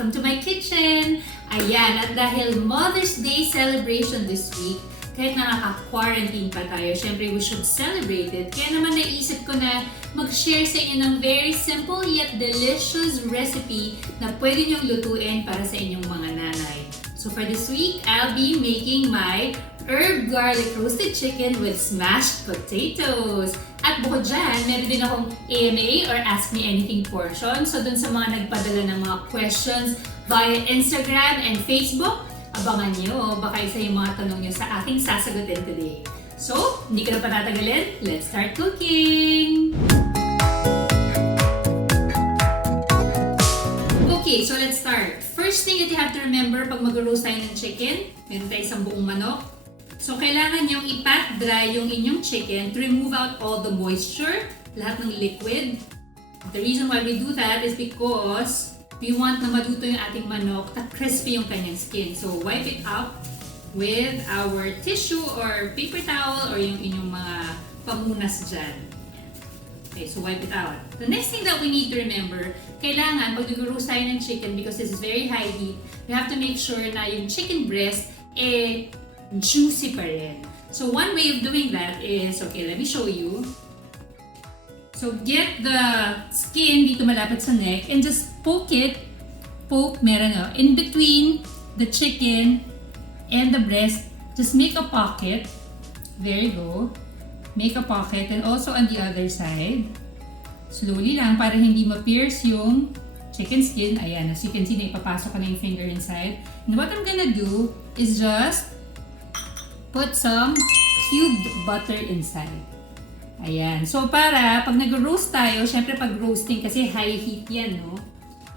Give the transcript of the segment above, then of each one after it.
welcome to my kitchen! Ayan, at dahil Mother's Day celebration this week, kahit nakaka-quarantine pa tayo, syempre we should celebrate it. Kaya naman naisip ko na mag-share sa inyo ng very simple yet delicious recipe na pwede niyong lutuin para sa inyong mga nanay. So for this week, I'll be making my herb garlic roasted chicken with smashed potatoes. At bukod dyan, meron din akong AMA or Ask Me Anything portion. So dun sa mga nagpadala ng mga questions via Instagram and Facebook, abangan nyo, baka isa yung mga tanong nyo sa aking sasagutin today. So, hindi ko na patatagalin, let's start cooking! Okay, so let's start. First thing that you have to remember pag mag-roast tayo ng chicken, meron tayo isang buong manok. So, kailangan nyong i-pat dry yung inyong chicken to remove out all the moisture, lahat ng liquid. The reason why we do that is because we want na maluto yung ating manok at crispy yung kanyang skin. So, wipe it up with our tissue or paper towel or yung inyong mga pamunas dyan. Okay, so wipe it out. The next thing that we need to remember, kailangan pag nag-roast tayo ng chicken, because this is very high heat, we have to make sure na yung chicken breast juicy pa rin. So one way of doing that is, okay, let me show you. So get the skin dito malapit sa neck and just poke meron in between the chicken and the breast. Just make a pocket. There you go. Make a pocket, and also on the other side. Slowly lang para hindi ma-pierce yung chicken skin. Ayan, as you can see, naipapasok ko na yung finger inside. And what I'm gonna do is just put some cubed butter inside. Ayan. So, para pag nag-roast tayo, syempre pag roasting, kasi high heat yan, no?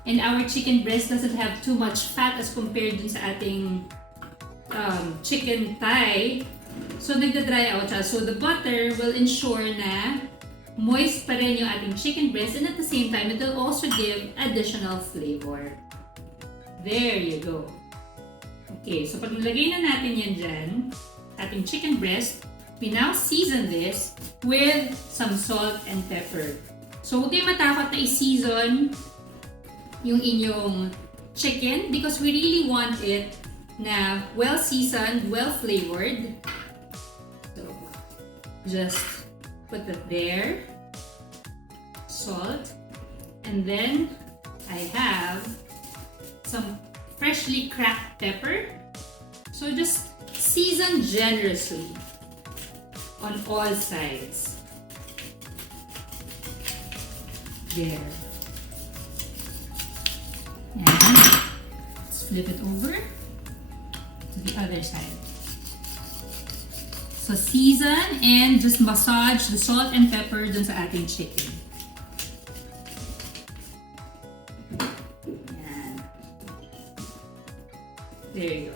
And our chicken breast doesn't have too much fat as compared dun sa ating chicken thigh. So, nagda-dry out siya. So, the butter will ensure na moist pa rin yung ating chicken breast, and at the same time, it will also give additional flavor. There you go. Okay, so pag nilagay na natin yan dyan, ating chicken breast, we now season this with some salt and pepper. So huwag kayo matakot na i-season yung inyong chicken because we really want it na well-seasoned, well-flavored. So just put that there. Salt. And then I have some freshly cracked pepper. So just season generously on all sides. There. And let's flip it over to the other side. So season and just massage the salt and pepper dun sa ating chicken. Yan. There you go.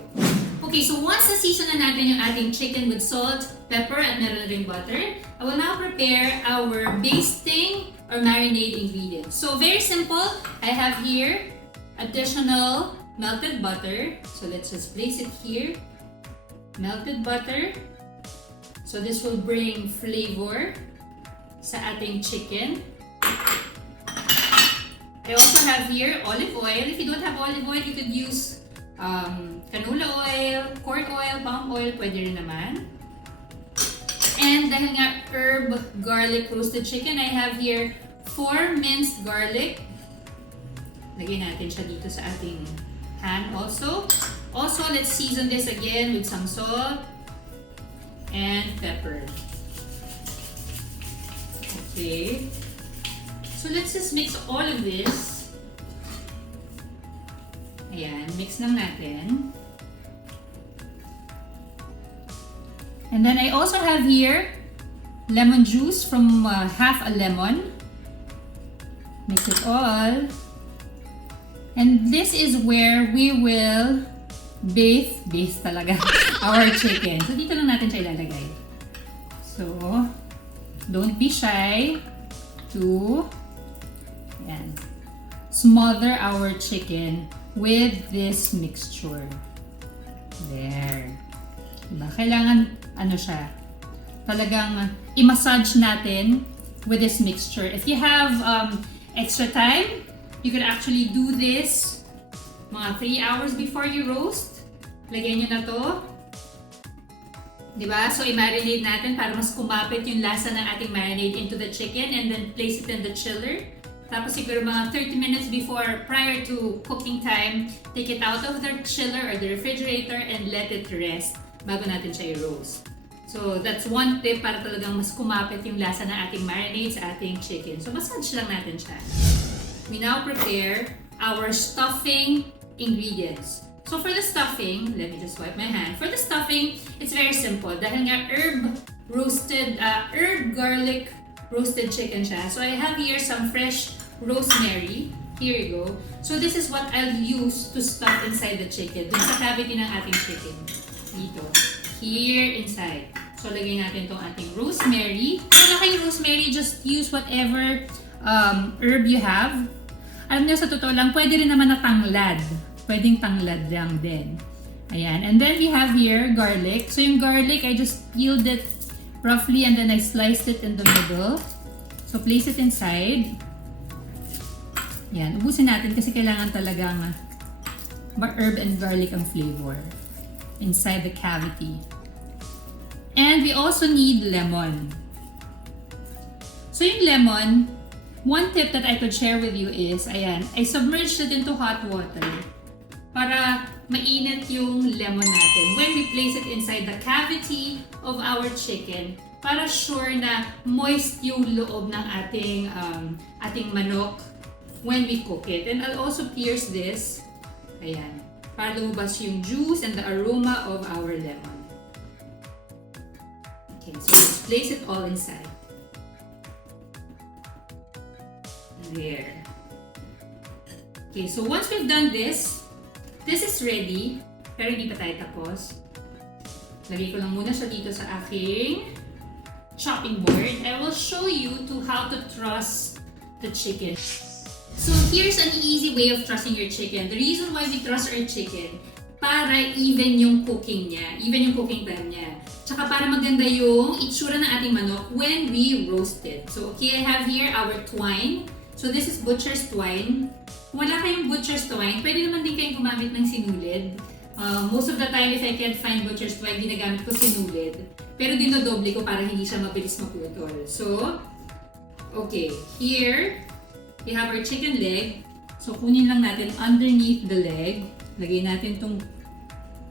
Okay, so once na-season na natin yung ating chicken with salt, pepper, at meron na ring butter, I will now prepare our basting or marinade ingredients. So very simple. I have here additional melted butter. So let's just place it here. Melted butter. So this will bring flavor sa ating chicken. I also have here olive oil. If you don't have olive oil, you could use canola oil, corn oil, palm oil, pwede rin naman. And dahil nga herb garlic roasted chicken, I have here 4 minced garlic. Lagyan natin siya dito sa ating pan also. Also, let's season this again with some salt and pepper. Okay. So let's just mix all of this. Ayan, mix lang natin. And then I also have here lemon juice from half a lemon. Mix it all. And this is where we will bathe talaga, our chicken. So dito lang natin siya ilalagay. So, don't be shy to smother our chicken with this mixture. There. Diba? Kailangan, talagang i-massage natin with this mixture. If you have extra time, you can actually do this mga 3 hours before you roast. Lagyan nyo na to. Diba? So, i-marinate natin para mas kumapit yung lasa ng ating marinade into the chicken and then place it in the chiller. Tapos siguro mga 30 minutes prior to cooking time, take it out of the chiller or the refrigerator and let it rest bago natin siya i-roast. So, that's one tip para talagang mas kumapit yung lasa ng ating marinade sa ating chicken. So, massage lang natin siya. We now prepare our stuffing ingredients. So, for the stuffing, let me just wipe my hand. For the stuffing, it's very simple. Dahil nga herb garlic roasted chicken siya. So, I have here some fresh rosemary. Here you go. So, this is what I'll use to stuff inside the chicken. Dun sa cavity ng ating chicken. Dito. Here inside. So, lagay natin itong ating rosemary. Kung wala kayong rosemary, just use whatever herb you have. Alam niyo, sa totoo lang, pwede rin naman na tanglad. Pwedeng tanglad lang din. Ayan. And then we have here garlic. So, yung garlic, I just peeled it roughly and then I sliced it in the middle. So, place it inside. Ayan. Ubusin natin kasi kailangan talagang herb and garlic ang flavor inside the cavity. And we also need lemon. So, yung lemon, one tip that I could share with you is, ayan, I submerged it into hot water para mainit yung lemon natin when we place it inside the cavity of our chicken para sure na moist yung loob ng ating manok when we cook it. And I'll also pierce this, ayan, para lumabas yung juice and the aroma of our lemon. Okay, so let's place it all inside. There. Okay, so once we've done this is ready, pero hindi pa tayo tapos. Lagay ko lang muna siya dito sa aking chopping board. I will show you how to truss the chicken. So here's an easy way of trussing your chicken. The reason why we truss our chicken, para even yung cooking niya, even yung cooking time niya. Tsaka para maganda yung itsura ng ating manok when we roast it. So okay, I have here our twine. So this is butcher's twine. Kung wala kayong butcher's twine, pwede naman din kayong gumamit ng sinulid. Most of the time, if I can't find butcher's twine, ginagamit ko sinulid. Pero dinodoble ko para hindi siya mabilis maputol. So, okay. Here, we have our chicken leg. So, kunin lang natin underneath the leg. Lagay natin tong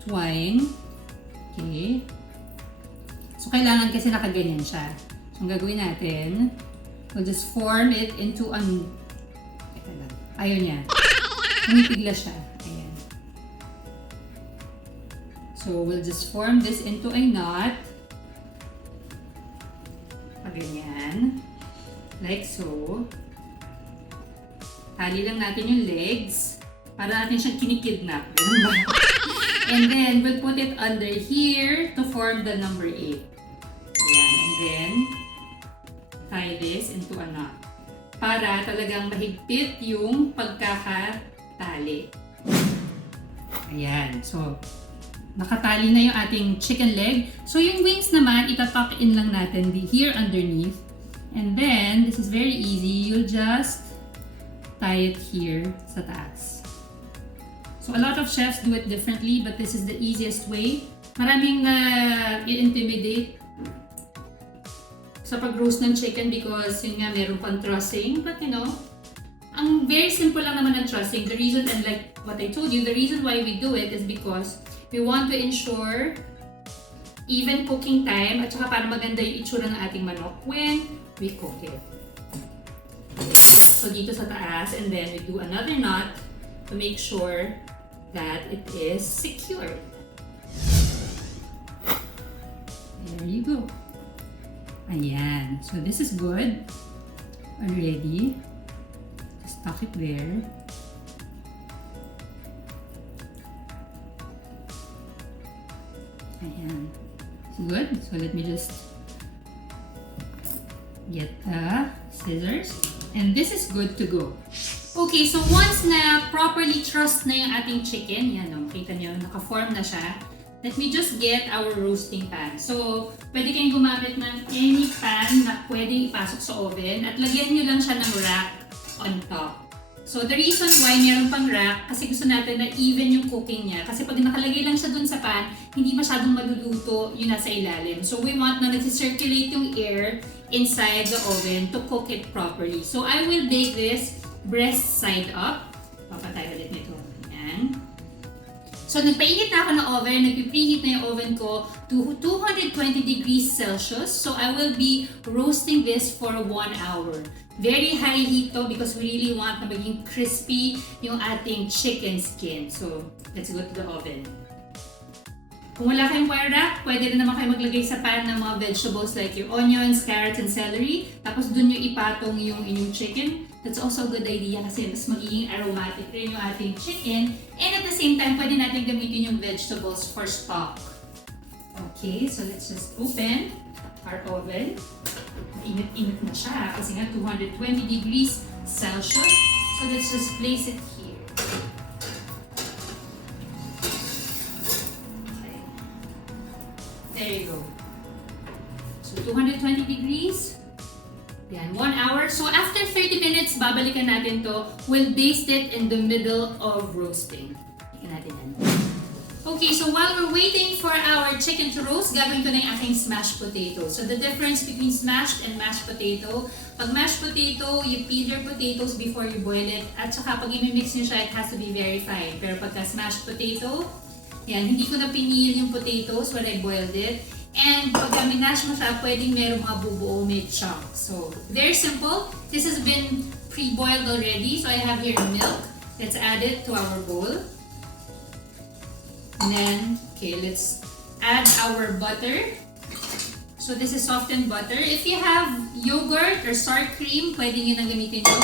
twine. Okay. So, kailangan kasi nakaganyan siya. So, ang gagawin natin, we'll just form it into ayaw niya. Umipigla siya. Ayan. So, we'll just form this into a knot. Ganyan. Like so. Tali lang natin yung legs para natin siyang kinikidnap. And then, we'll put it under here to form the number 8. Ayan. And then, tie this into a knot para talagang mahigpit yung pagkakatali. Ayan. So, nakatali na yung ating chicken leg. So, yung wings naman, itatuck in lang natin here underneath. And then, this is very easy. You'll just tie it here sa taas. So, a lot of chefs do it differently, but this is the easiest way. Maraming i-intimidate sa pag-roast ng chicken because yun nga, meron pang trussing. But you know, ang very simple lang naman ng trussing. The reason, and like what I told you, the reason why we do it is because we want to ensure even cooking time at saka para maganda yung itsura ng ating manok when we cook it. So dito sa taas, and then we do another knot to make sure that it is secured. There you go. Ayan. So this is good already. Just tuck it there. Ayan. Good. So let me just get the scissors. And this is good to go. Okay, so once na properly trussed na yung ating chicken, yan o, makita nyo, naka-form na siya. Let me just get our roasting pan. So, pwede kayong gumamit ng any pan na pwedeng ipasok sa oven at lagyan nyo lang siya ng rack on top. So the reason why meron pang rack, kasi gusto natin na even yung cooking niya. Kasi pag nakalagay lang siya dun sa pan, hindi masyadong maluluto yung nasa ilalim. So we want na nag-circulate yung air inside the oven to cook it properly. So I will bake this breast side up. Papatay ulit nito. Ayan. So nagpainit na ako ng oven, nagpipreheat na yung oven ko to 220 degrees Celsius. So I will be roasting this for 1 hour. Very high heat to because we really want na maging crispy yung ating chicken skin. So, let's go to the oven. Kung wala kayong wire rack, pwede rin naman kayo maglagay sa pan ng mga vegetables like your onions, carrots, and celery. Tapos dun yung ipatong yung inyong chicken. That's also a good idea kasi mas magiging aromatic rin yung ating chicken. And at the same time, pwede natin gamitin yung vegetables for stock. Okay, so let's just open our oven. Init-init na siya kasi nga 220 degrees Celsius. So let's just place it here. Okay. There you go. So 220 degrees. Yan, 1 hour. So after 30 minutes, babalikan natin to. We'll baste it in the middle of roasting. Tingnan natin yan. Okay, so while we're waiting for our chicken to roast, gagawin ko na yung aking smashed potato. So the difference between smashed and mashed potato, pag mashed potato, you peel your potatoes before you boil it. At saka pag i-mix nyo siya, it has to be very fine. Pero pagka smashed potato, yan, hindi ko na pinil yung potatoes when I boiled it. And pag minash mo siya, pwedeng merong mga bubuo, may chunks. So, very simple. This has been pre-boiled already. So I have here milk. Let's add it to our bowl. And then, okay, let's add our butter. So this is softened butter. If you have yogurt or sour cream, pwede nyo nang gamitin nyo.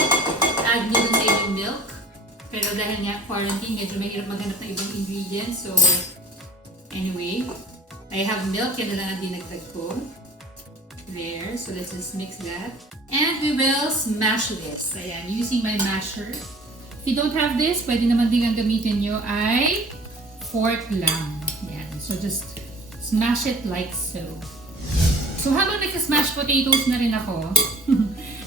Add nyo dun sa inyong milk. Pero dahil nga quarantine, medyo mahirap maghanap ng ibang ingredients. So, anyway, I have milk. Yan na lang ang dinagdag ko. There. So let's just mix that. And we will smash this. Ayan, using my masher. If you don't have this, pwede naman din ang gamitin nyo ay fork lang. Yan. So just smash it like so. So habang nagka-smash potatoes na rin ako,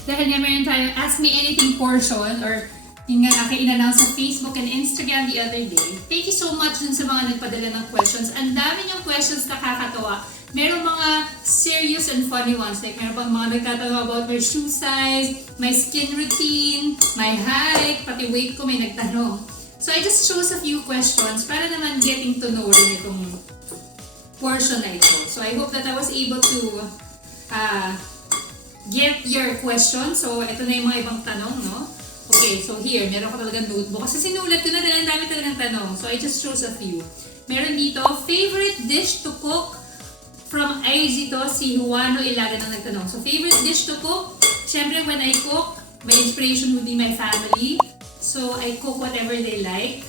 dahil nga meron tayo ask me anything portion or yung nga aking in-announce sa Facebook and Instagram the other day. Thank you so much dun sa mga nagpadala ng questions. Ang dami niyong questions nakakatawa. Merong mga serious and funny ones. Like meron pang mga nagtatanong about my shoe size, my skin routine, my height, pati weight ko may nagtanong. So I just chose a few questions para naman getting to know rin itong portion na ito. So I hope that I was able to get your questions. So ito na yung mga ibang tanong, no? Okay, so here, meron ko talagang notebook. Kasi sinulat ko na dahil ang dami talagang tanong. So I just chose a few. Meron dito, favorite dish to cook from IZ to si Juano Ilaga na nagtanong. So favorite dish to cook, syempre when I cook, my inspiration would be my family. So, I cook whatever they like.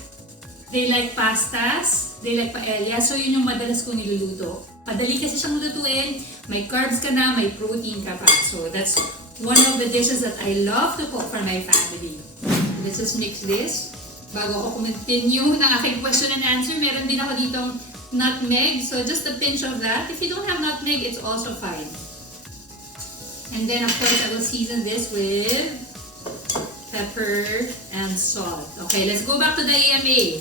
They like pastas. They like paella. So, yun yung madalas kong niluluto. Padali kasi siyang lutuin. May carbs ka na, may protein ka pa. So, that's one of the dishes that I love to cook for my family. Let's just mix this. Bago ako continue ng aking question and answer, meron din ako ditong nutmeg. So, just a pinch of that. If you don't have nutmeg, it's also fine. And then, of course, I will season this with pepper and salt. Okay, let's go back to the AMA.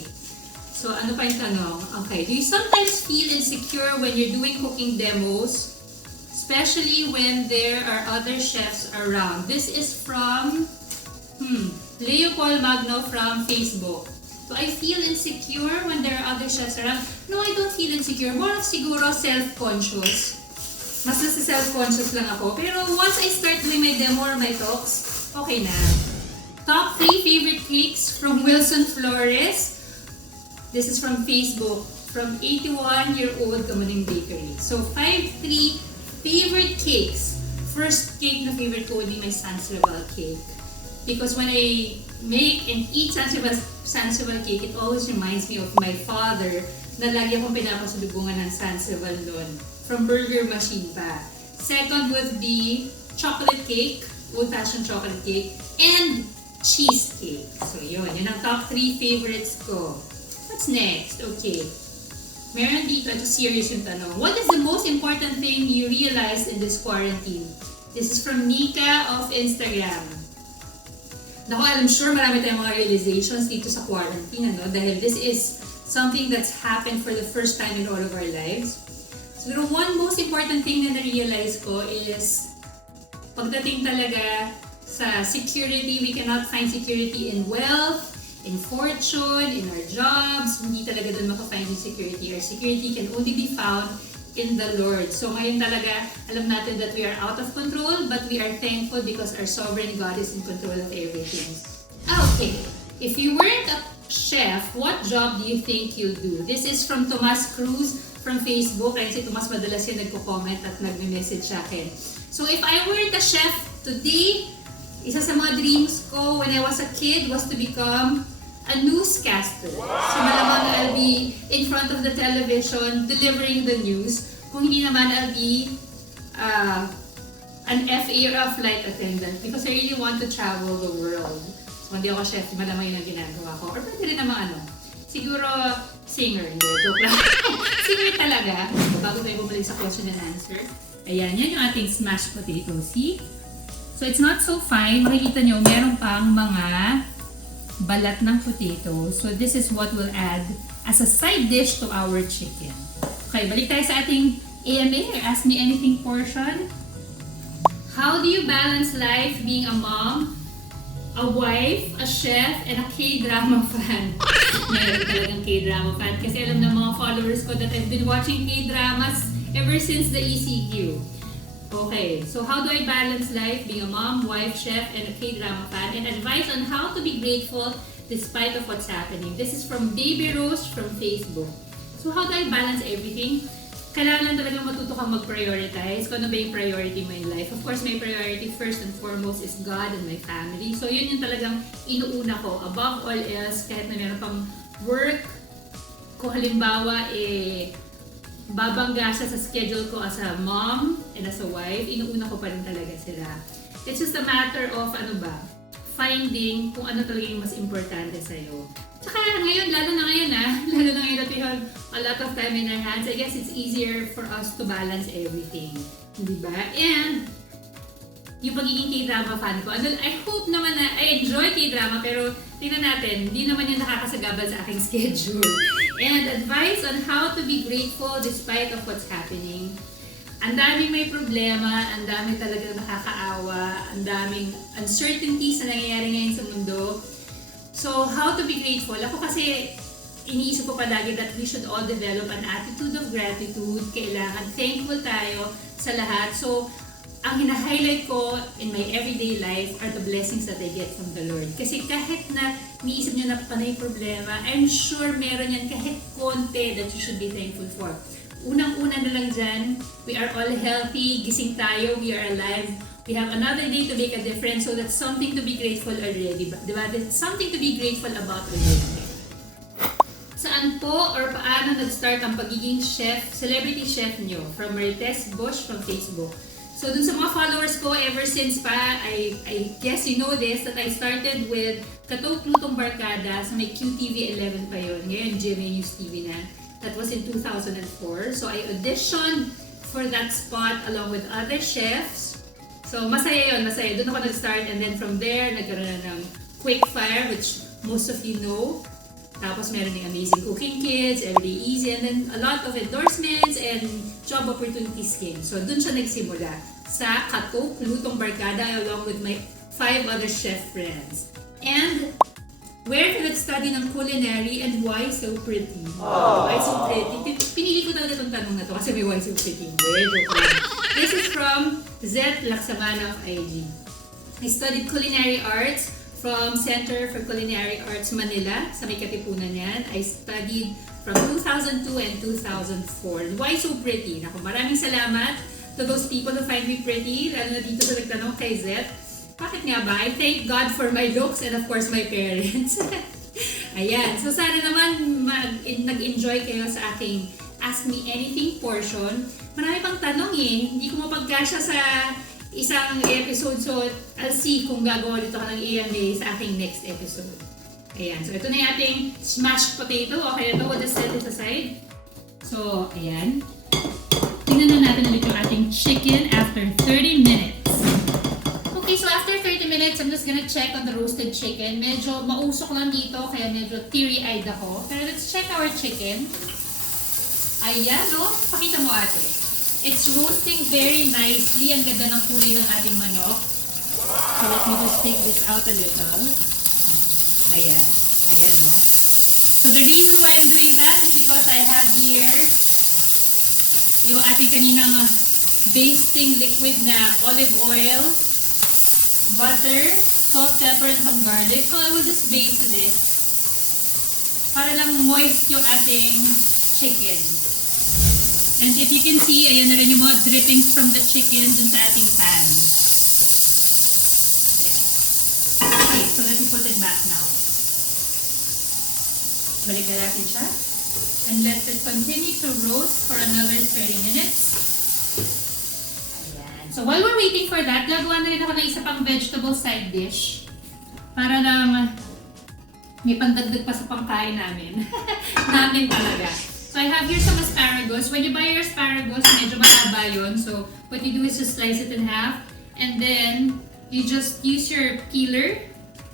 So, ano pa yung tanong? Okay, do you sometimes feel insecure when you're doing cooking demos? Especially when there are other chefs around. This is from Leo Paul Magno from Facebook. Do I feel insecure when there are other chefs around? No, I don't feel insecure. More of siguro self-conscious. Mas nasa self-conscious lang ako. Pero once I start doing my demo or my talks, okay na. Top 3 favorite cakes from Wilson Flores. This is from Facebook. From 81-year-old Kamaning Bakery. So, 5-3 favorite cakes. First cake na favorite ko would be my Sanseval cake. Because when I make and eat Sanseval cake, it always reminds me of my father na lagi akong pinapasalubungan ng Sanseval noon. From Burger Machine pa. Second would be chocolate cake, old-fashioned chocolate cake, and cheesecake. So yun ang top 3 favorites ko. What's next? Okay. Meron dito, ito serious yung tanong. What is the most important thing you realized in this quarantine? This is from Nika of Instagram. Naku, I'm sure marami tayong mga realizations dito sa quarantine, ano? Dahil this is something that's happened for the first time in all of our lives. So, one most important thing na na-realize ko is pagdating talaga sa security, we cannot find security in wealth, in fortune, in our jobs. Hindi talaga doon maka-find yung security. Our security can only be found in the Lord. So ngayon talaga, alam natin that we are out of control, but we are thankful because our sovereign God is in control of everything. Okay, if you weren't a chef, what job do you think you'll do? This is from Tomas Cruz from Facebook. Ayun si Tomas, madalas yan nagko-comment at nagme-message sa akin. So if I weren't a chef today, isa sa mga dreams ko when I was a kid was to become a newscaster. So malamang I'll be in front of the television delivering the news. Kung hindi naman, I'll be an FA or a flight attendant because I really want to travel the world. So hindi ako chef, malamang yun ang ginagawa ko. Or pwede rin naman siguro singer. Hindi, joke lang. Singer talaga. Bago tayo bumalik sa question and answer. Ayan, yan yung ating smashed potato. See? So it's not so fine. Makikita nyo, meron pang mga balat ng potato. So this is what we'll add as a side dish to our chicken. Okay, balik tayo sa ating AMA or Ask Me Anything portion. How do you balance life being a mom, a wife, a chef, and a K-drama fan? Meron talagang K-drama fan kasi alam ng mga followers ko that I've been watching K-dramas ever since the ECQ. Okay, so how do I balance life being a mom, wife, chef, and a K-drama fan? And advice on how to be grateful despite of what's happening. This is from Baby Rose from Facebook. So how do I balance everything? Kailangan talagang matuto kang mag-prioritize. Kung ano ba yung priority mo in life? Of course, my priority first and foremost is God and my family. So yun yung talagang inuuna ko. Above all else, kahit na meron pang work, kung halimbawa, babangga siya sa schedule ko as a mom and as a wife, inuuna ko pa rin talaga sila. It's just a matter of, finding kung ano talaga yung mas importante sa'yo. Tsaka ngayon, lalo na ngayon that we have a lot of time in our hands, I guess it's easier for us to balance everything. Di ba? And, yung pagiging K-drama fan ko, I hope naman na I enjoy K-drama, pero tingnan natin, hindi naman yung nakakasagabal sa aking schedule. And advice on how to be grateful despite of what's happening. Ang daming may problema, ang daming talagang nakakaawa, ang daming uncertainties na nangyayari ngayon sa mundo. So, how to be grateful? Ako kasi, iniisip ko palagi that we should all develop an attitude of gratitude. Kailangan thankful tayo sa lahat. So, ang hina-highlight ko in my everyday life are the blessings that I get from the Lord. Kasi kahit na niisip nyo na panay problema, I'm sure meron yan kahit konti that you should be thankful for. Unang-una na lang dyan, we are all healthy, gising tayo, we are alive. We have another day to make a difference, so that's something to be grateful already. Diba? That's something to be grateful about already. Saan po or paano nag-start ang pagiging chef, celebrity chef nyo? From Marites Bush from Facebook. So dun sa mga followers ko, ever since pa, I guess you know this, that I started with Katok Lutong Barkada sa may QTV 11 pa yun. Ngayon, GMA News TV na. That was in 2004. So I auditioned for that spot along with other chefs. So masaya yun, masaya. Doon ako nag-start and then from there, nagkaroon na ng Quick Fire, which most of you know. Tapos meron yung Amazing Cooking Kids, Everyday Easy, and then a lot of endorsements and job opportunities came. So dun siya nagsimula sa Katok Lutong Barkada along with my 5 other chef friends. And where to study ng culinary and why so pretty? Why so pretty? Pinili ko talaga itong tanong na to kasi may why so pretty. This is from Zet Laksamana of IG. I studied culinary arts from Center for Culinary Arts Manila sa may Katipunan yan. I studied from 2002 and 2004. Why so pretty? Naku, maraming salamat to those people who find me pretty. Lalo na dito sa nagtanong kay Zet. Bakit nga ba? I thank God for my looks and of course my parents. Ayan. So sana naman nag-enjoy kayo sa aking Ask Me Anything portion. Marami pang tanong Hindi ko mapagkasya sa isang episode. So I'll see kung gagawa dito ka ng AMA sa aking next episode. Ayan. So ito na yung ating smashed potato. Okay na ito. We'll just set it aside. So, ayan. Tingnan na natin ulit yung ating chicken after 30 minutes. Okay, so after 30 minutes, I'm just gonna check on the roasted chicken. Medyo mausok lang dito, kaya medyo teary-eyed ako. Pero let's check our chicken. Ayan, no? Pakita mo, ate. It's roasting very nicely. Ang ganda ng kulay ng ating manok. So let me just take this out a little. Ayan. Ayan, no? So the reason why I'm doing that is because I have here yung ating kaninang basting liquid na olive oil, butter, salt, pepper, and some garlic. So I will just baste this para lang moist yung ating chicken. And if you can see, ayan na rin yung mga drippings from the chicken dun sa ating pan. Ayan. Okay, so let me put it back now. Balik na natin siya. And let it continue to roast for another 30 minutes. So while we're waiting for that, gagawa na rin ako ng isa pang vegetable side dish. Para lang may pandagdag pa sa pangkain namin. Namin talaga. So I have here some asparagus. When you buy your asparagus, medyo mahaba yun. So what you do is just slice it in half. And then you just use your peeler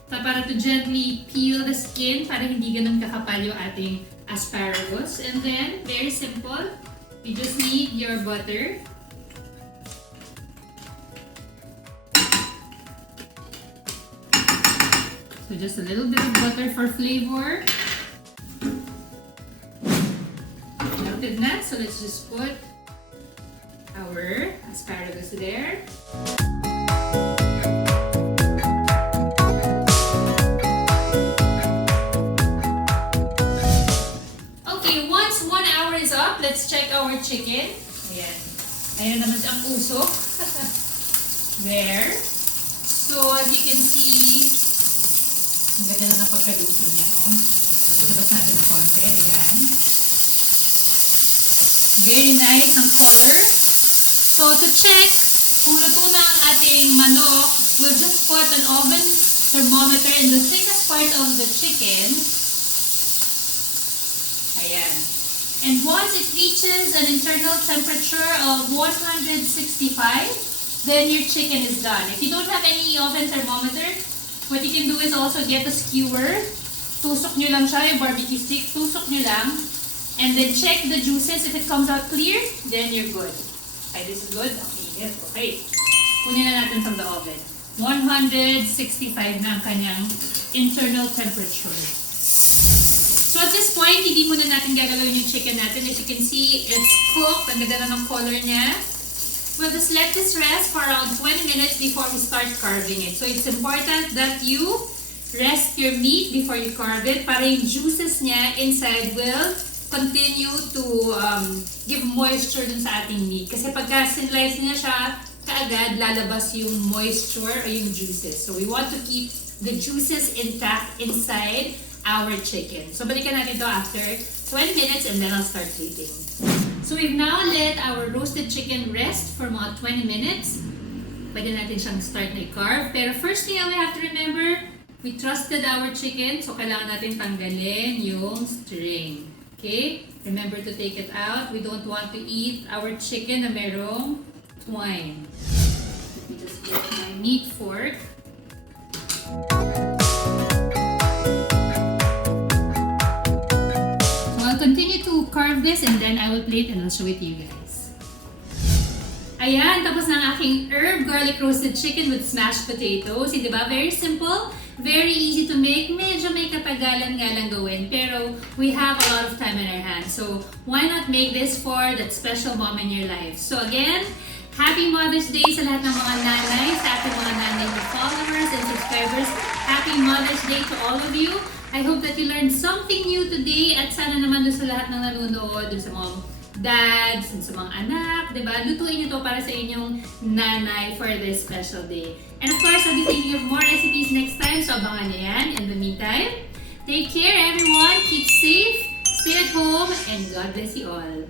para to gently peel the skin para hindi ganun kakapal yung ating asparagus. And then, very simple, you just need your butter. So just a little bit of butter for flavor. Melted na, so let's just put our asparagus there. Okay, once 1 hour is up, let's check our chicken. Ayan. Ayan naman siyang usok. There. So as you can see, ang ganda na ng pagkaluto niya. Oh. Ilabas natin ng konti. Ayan. Very nice ang color. So to check kung luto na ang ating manok, we'll just put an oven thermometer in the thickest part of the chicken. Ayan. And once it reaches an internal temperature of 165, then your chicken is done. If you don't have any oven thermometer, what you can do is also get a skewer. Tusok nyo lang siya, yung barbecue stick. Tusok nyo lang. And then check the juices. If it comes out clear, then you're good. Okay, this is good? Okay, yes. Okay. Kunin na natin from the oven. 165 na ang kanyang internal temperature. So at this point, hindi muna natin gagalawin yung chicken natin. As you can see, it's cooked. Ang ganda na ng color niya. We'll just let this rest for around 20 minutes before we start carving it. So it's important that you rest your meat before you carve it para yung juices niya inside will continue to give moisture dun sa ating meat. Kasi pagka sinlice niya siya, kaagad lalabas yung moisture or yung juices. So we want to keep the juices intact inside our chicken. So balikan natin ito after 20 minutes and then I'll start plating. So we've now let our roasted chicken rest for mga 20 minutes. Pwede natin siyang start na i-carve. Pero first thing we have to remember, we trusted our chicken. So kailangan natin tanggalin yung string. Okay? Remember to take it out. We don't want to eat our chicken na merong twine. Let me just get my meat fork. Continue to carve this and then I will plate and I'll show it to you guys. Ayan, tapos na ang aking herb garlic roasted chicken with smashed potatoes. Hindi ba? Very simple, very easy to make. Medyo may katagalan nga lang gawin, pero we have a lot of time in our hands. So why not make this for that special mom in your life? So again, Happy Mother's Day sa lahat ng mga nanay, sa ating mga nanay na followers and subscribers. Happy Mother's Day to all of you. I hope that you learned something new today at sana naman doon sa lahat ng nanonood, doon sa mga dads, doon sa mga anak, diba? Lutuin nyo to para sa inyong nanay for this special day. And of course, I'll be thinking of more recipes next time, so abangan nyo yan. In the meantime, take care everyone, keep safe, stay at home, and God bless you all.